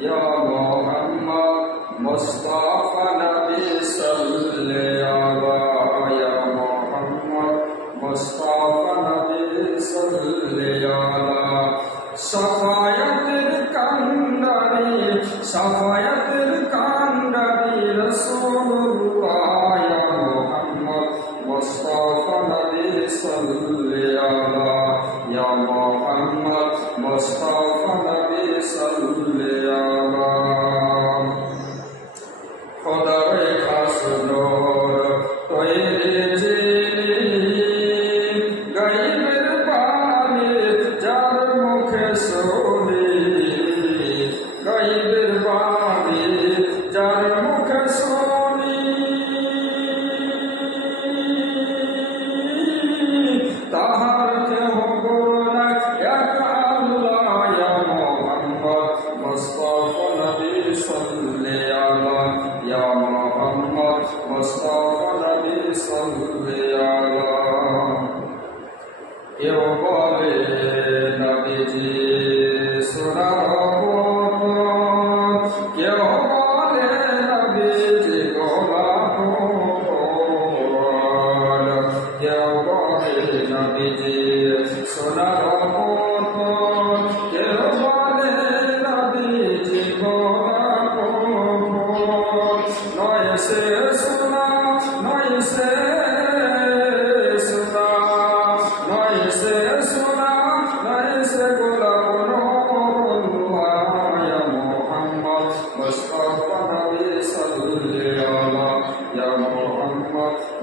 या मोहम्मद मुस्तफा नबी सल्ले अला या मोहम्मद मुस्तफा नबी सल्ले अला शफायतेर कांडारी रसूलुल्लाह या मोहम्मद मुस्तफा नबी सल्ले अला या मोहम्मद मुस्तफा नबी सल्ले अला खुदाए खास नूर तोरे जिली गायबेर बानी जार मुखे सुनी गायबेर बानी जार मुखे सुनी ताहार केह गुरु एक अल्लाह या मोहम्मद मुस्तफा नबी सल्ले अला या मोहम्मद मुस्तफा नबी सल्ले अला কেউ বলে নবীজি সোনার কেউ বলে নবীজি গোলাপ কেউ বলে নবীজি সোনার কেউ বলে নবীজি গোলাপ নয় সে সোনা নয় সে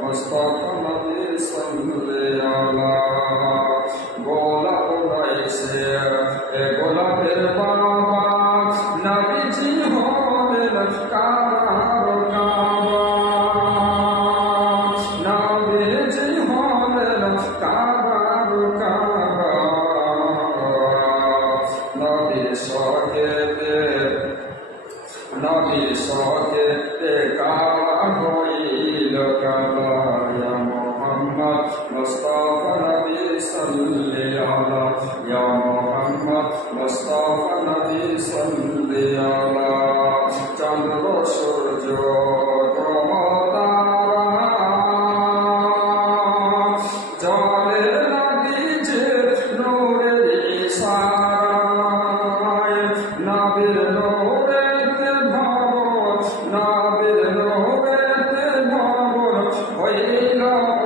मुस्तफा नबी सल्ले अला गोलाप नयसे ए गोलापेर बाबा नबीजी हलेन काबार काबा नबीजी हलेन काबार काबा नबीर सके काबा हईल काबा या मोहम्मद मुस्तफा नबी सल्ले अला या मोहम्मद मुस्तफा नबी सल्ले अला चंद्र सूर्य ग्रह तारा जले नबीजे नूरेर इशाराय नबीर नूरेते भवर नबीर नूरेते भवर হইল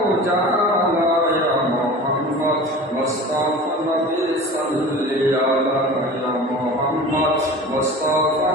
উজালা ইয়া মুহাম্মদ মুস্তফা নবী সাল্লি আলা ইয়া মুহাম্মদ মুস্তফা